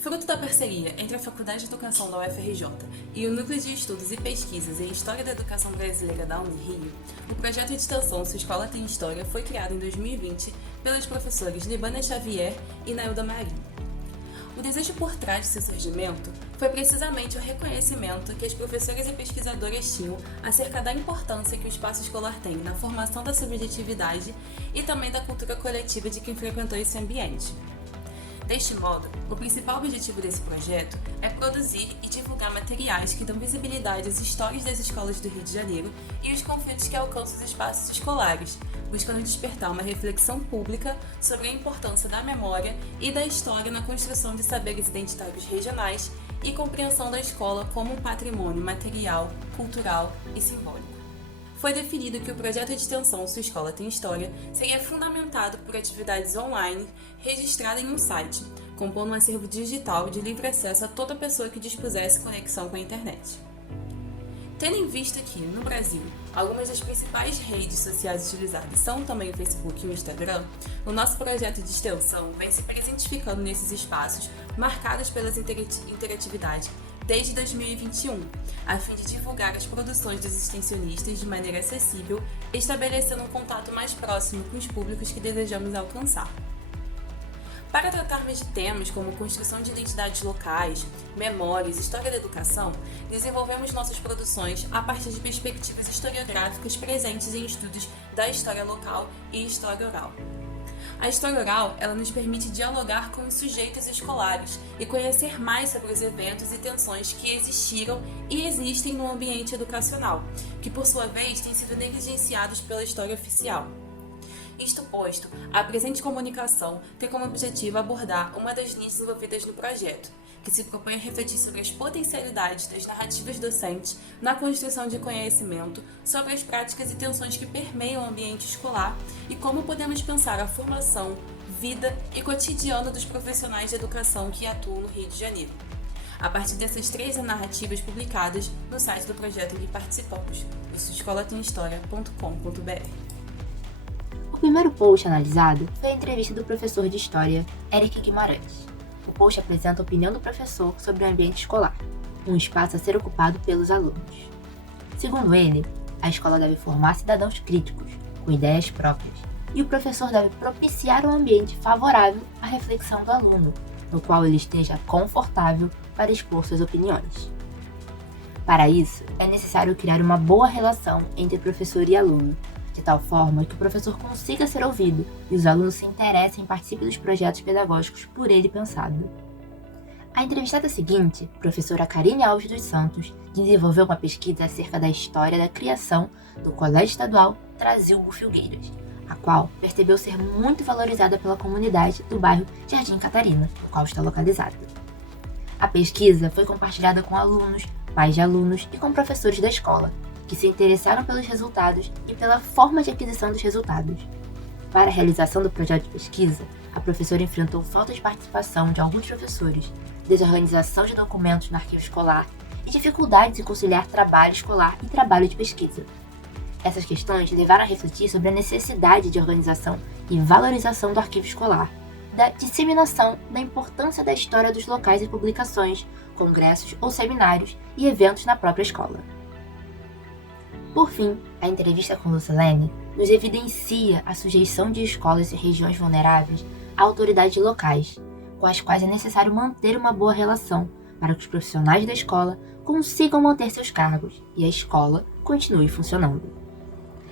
Fruto da parceria entre a Faculdade de Educação da UFRJ e o Núcleo de Estudos e Pesquisas em História da Educação Brasileira da Unirio, o projeto de extensão Sua Escola Tem História foi criado em 2020 pelos professores Libana Xavier e Nailda Marinho. O desejo por trás de seu surgimento foi precisamente o reconhecimento que as professoras e pesquisadoras tinham acerca da importância que o espaço escolar tem na formação da subjetividade e também da cultura coletiva de quem frequentou esse ambiente. Deste modo, o principal objetivo desse projeto é produzir e divulgar materiais que dão visibilidade às histórias das escolas do Rio de Janeiro e os conflitos que alcançam os espaços escolares, buscando despertar uma reflexão pública sobre a importância da memória e da história na construção de saberes identitários regionais e compreensão da escola como um patrimônio material, cultural e simbólico. Foi definido que o projeto de extensão Sua Escola Tem História seria fundamentado por atividades online registradas em um site, compondo um acervo digital de livre acesso a toda pessoa que dispusesse conexão com a internet. Tendo em vista que, no Brasil, algumas das principais redes sociais utilizadas são também o Facebook e o Instagram, o nosso projeto de extensão vem se presentificando nesses espaços marcados pela interatividade desde 2021, a fim de divulgar as produções dos extensionistas de maneira acessível, estabelecendo um contato mais próximo com os públicos que desejamos alcançar. Para tratarmos de temas como construção de identidades locais, memórias e história da educação, desenvolvemos nossas produções a partir de perspectivas historiográficas presentes em estudos da história local e história oral. A história oral, ela nos permite dialogar com os sujeitos escolares e conhecer mais sobre os eventos e tensões que existiram e existem no ambiente educacional, que por sua vez têm sido negligenciados pela história oficial. Isto posto, a presente comunicação tem como objetivo abordar uma das linhas envolvidas no projeto, que se propõe a refletir sobre as potencialidades das narrativas docentes na construção de conhecimento sobre as práticas e tensões que permeiam o ambiente escolar e como podemos pensar a formação, vida e cotidiano dos profissionais de educação que atuam no Rio de Janeiro. A partir dessas três narrativas publicadas no site do projeto em que participamos, o suaescolatemhistoria.com.br. O primeiro post analisado foi a entrevista do professor de História, Eric Guimarães. O post apresenta a opinião do professor sobre o ambiente escolar, um espaço a ser ocupado pelos alunos. Segundo ele, a escola deve formar cidadãos críticos, com ideias próprias, e o professor deve propiciar um ambiente favorável à reflexão do aluno, no qual ele esteja confortável para expor suas opiniões. Para isso, é necessário criar uma boa relação entre professor e aluno, de tal forma que o professor consiga ser ouvido e os alunos se interessem e participem dos projetos pedagógicos por ele pensado. A entrevistada seguinte, professora Karine Alves dos Santos, desenvolveu uma pesquisa acerca da história da criação do Colégio Estadual Trazilgo Filgueiras, a qual percebeu ser muito valorizada pela comunidade do bairro Jardim Catarina, no qual está localizada. A pesquisa foi compartilhada com alunos, pais de alunos e com professores da escola, que se interessaram pelos resultados e pela forma de aquisição dos resultados. Para a realização do projeto de pesquisa, a professora enfrentou falta de participação de alguns professores, desorganização de documentos no arquivo escolar e dificuldades em conciliar trabalho escolar e trabalho de pesquisa. Essas questões levaram a refletir sobre a necessidade de organização e valorização do arquivo escolar, da disseminação da importância da história dos locais e publicações, congressos ou seminários e eventos na própria escola. Por fim, a entrevista com Lucilene nos evidencia a sujeição de escolas e regiões vulneráveis a autoridades locais, com as quais é necessário manter uma boa relação para que os profissionais da escola consigam manter seus cargos e a escola continue funcionando.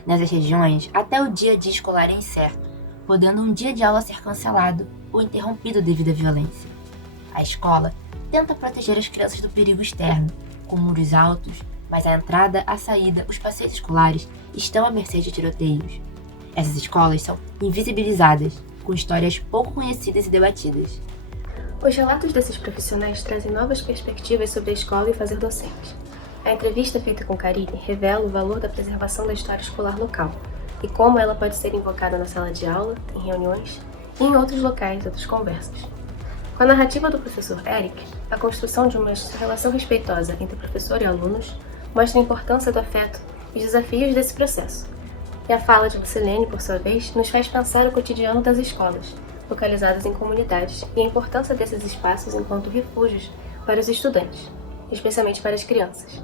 Nessas regiões, até o dia a dia escolar é incerto, podendo um dia de aula ser cancelado ou interrompido devido à violência. A escola tenta proteger as crianças do perigo externo, com muros altos, mas a entrada, a saída, os passeios escolares estão à mercê de tiroteios. Essas escolas são invisibilizadas, com histórias pouco conhecidas e debatidas. Os relatos desses profissionais trazem novas perspectivas sobre a escola e fazer docente. A entrevista feita com Karine revela o valor da preservação da história escolar local e como ela pode ser invocada na sala de aula, em reuniões e em outros locais, outras conversas. Com a narrativa do professor Eric, a construção de uma relação respeitosa entre professor e alunos mostra a importância do afeto e os desafios desse processo. E a fala de Lucilene, por sua vez, nos faz pensar o cotidiano das escolas, localizadas em comunidades, e a importância desses espaços enquanto refúgios para os estudantes, especialmente para as crianças.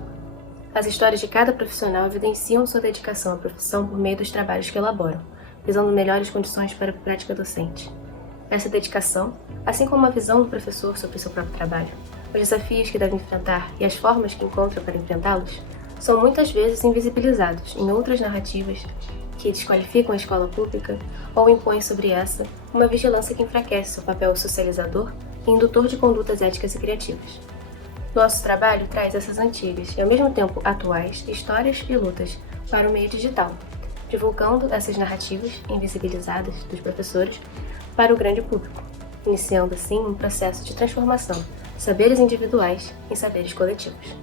As histórias de cada profissional evidenciam sua dedicação à profissão por meio dos trabalhos que elaboram, visando melhores condições para a prática docente. Essa dedicação, assim como a visão do professor sobre o seu próprio trabalho, os desafios que deve enfrentar e as formas que encontra para enfrentá-los, são muitas vezes invisibilizados em outras narrativas que desqualificam a escola pública ou impõem sobre essa uma vigilância que enfraquece seu papel socializador e indutor de condutas éticas e criativas. Nosso trabalho traz essas antigas e, ao mesmo tempo, atuais histórias e lutas para o meio digital, divulgando essas narrativas invisibilizadas dos professores para o grande público, iniciando assim um processo de transformação de saberes individuais em saberes coletivos.